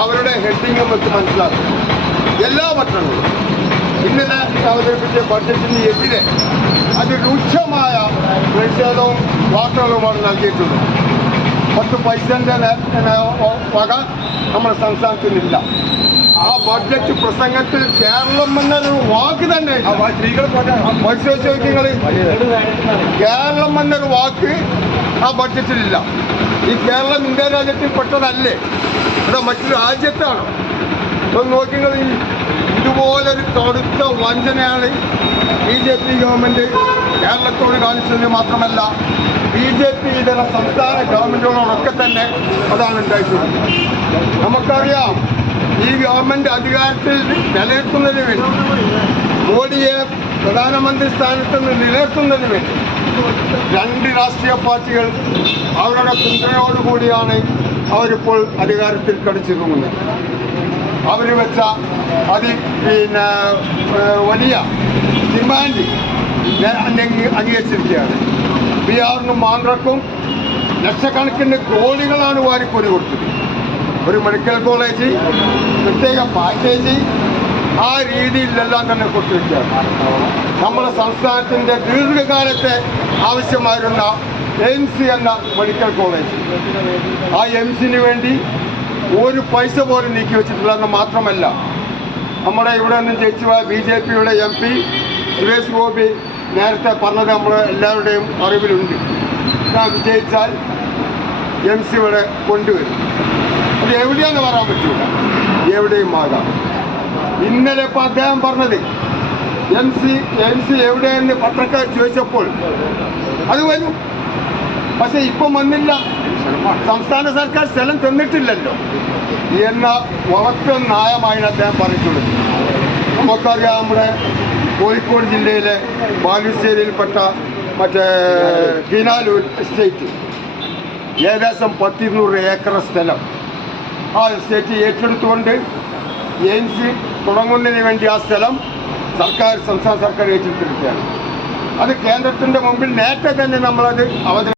അവരുടെ ഹെഡിങ്ങും വെച്ച് മനസ്സിലാക്കും. എല്ലാ പട്ടണങ്ങളും. ഇന്നലെ അവതരിപ്പിച്ച ബഡ്ജറ്റിന് എതിരെ അതിരൂക്ഷമായ പ്രതിഷേധവും വാർത്തകളുമാണ് നൽകിയിട്ടുള്ളത് പത്ത് പൈസന്റെ വക നമ്മുടെ സംസ്ഥാനത്തിനില്ല ആ ബഡ്ജറ്റ് പ്രസംഗത്തിൽ കേരളം എന്നൊരു വാക്ക് തന്നെ സ്ത്രീകൾ പരിശോധിച്ച് നോക്കിങ്ങൾ കേരളം എന്നൊരു വാക്ക് ആ ബഡ്ജറ്റിലില്ല ഈ കേരളം ഇന്ത്യ രാജ്യത്തിൽ പെട്ടതല്ലേ? ഇവിടെ മറ്റു രാജ്യത്താണ്. ഇപ്പൊ നോക്കിങ്ങൾ ഈ ഇതുപോലൊരു കടുത്ത വഞ്ചനയാണ് ബി ജെ പി ഗവൺമെന്റ് കേരളത്തോട് കാണിച്ചത് മാത്രമല്ല ബി ജെ പി ഇതര സംസ്ഥാന ഗവൺമെന്റുകളോടൊക്കെ തന്നെ അതാണ് ഉണ്ടായിട്ടുള്ളത്. നമുക്കറിയാം ഈ ഗവൺമെന്റ് അധികാരത്തിൽ നിലനിർത്തുന്നതിന് വേണ്ടി മോഡിയെ പ്രധാനമന്ത്രി സ്ഥാനത്ത് നിന്ന് നിലനിർത്തുന്നതിന് വേണ്ടി രണ്ട് രാഷ്ട്രീയ പാർട്ടികൾ അവരുടെ പിന്തുണയോടുകൂടിയാണ് അവരിപ്പോൾ അധികാരത്തിൽ കടിച്ചിറങ്ങുന്നത്. അവർ വെച്ച അതി പിന്നെ വലിയ ഡിമാൻഡ് അംഗീകരിച്ചിരിക്കുകയാണ്. ബീഹാറിനും ആന്ധ്രക്കും ലക്ഷക്കണക്കിന് കോടികളാണ് വാരിക്കോരി കൊടുത്തത്. ഒരു മെഡിക്കൽ കോളേജ് പ്രത്യേക പാക്കേജ് ആ രീതിയിലെല്ലാം തന്നെ കൊടുത്തിരിക്കുകയാണ് നമ്മുടെ സംസ്ഥാനത്തിന്റെ ദീർഘകാലത്തെ ആവശ്യമായിരുന്ന എയിംസ് എന്ന മെഡിക്കൽ കോളേജ്. ആ എയിംസിന് വേണ്ടി ഒരു പൈസ പോലും നീക്കി വെച്ചിട്ടില്ലെന്ന് മാത്രമല്ല നമ്മുടെ ഇവിടെ നിന്ന് ജയിച്ചു ബി ജെ പിയുടെ എം പി സുരേഷ് ഗോപി നേരത്തെ പറഞ്ഞത് നമ്മൾ എല്ലാവരുടെയും അറിവിലുണ്ട്. ഞാൻ വിജയിച്ചാൽ എം സി ഇവിടെ കൊണ്ടുവരും. അത് എവിടെയാന്ന് പറയാൻ പറ്റൂല. എവിടെയും ആകാം. ഇന്നലെ ഇപ്പം അദ്ദേഹം പറഞ്ഞത് എം സി എം സി എവിടെയെന്ന് പത്രക്കാർ ചോദിച്ചപ്പോൾ അത് വരും. പക്ഷെ ഇപ്പം വന്നില്ല. സംസ്ഥാന സർക്കാർ സ്ഥലം തന്നിട്ടില്ലല്ലോ. എന്ന ഉറക്ക ന്യായമായാണ് അദ്ദേഹം പറഞ്ഞിട്ടുള്ളത്. നമുക്കറിയാം നമ്മുടെ കോഴിക്കോട് ജില്ലയിലെ ബാലുശ്ശേരിയിൽപ്പെട്ട മറ്റേ കിനാലൂർ എസ്റ്റേറ്റ് ഏകദേശം പത്തിരുന്നൂറ് ഏക്കർ സ്ഥലം. ആ എസ്റ്റേറ്റ് ഏറ്റെടുത്തുകൊണ്ട് എയിംസ് തുടങ്ങുന്നതിന് വേണ്ടി ആ സ്ഥലം സർക്കാർ സംസ്ഥാന സർക്കാർ ഏറ്റെടുത്തിരിക്കുകയാണ്. അത് കേന്ദ്രത്തിന്റെ മുമ്പിൽ നേരത്തെ തന്നെ നമ്മളത് അവതരി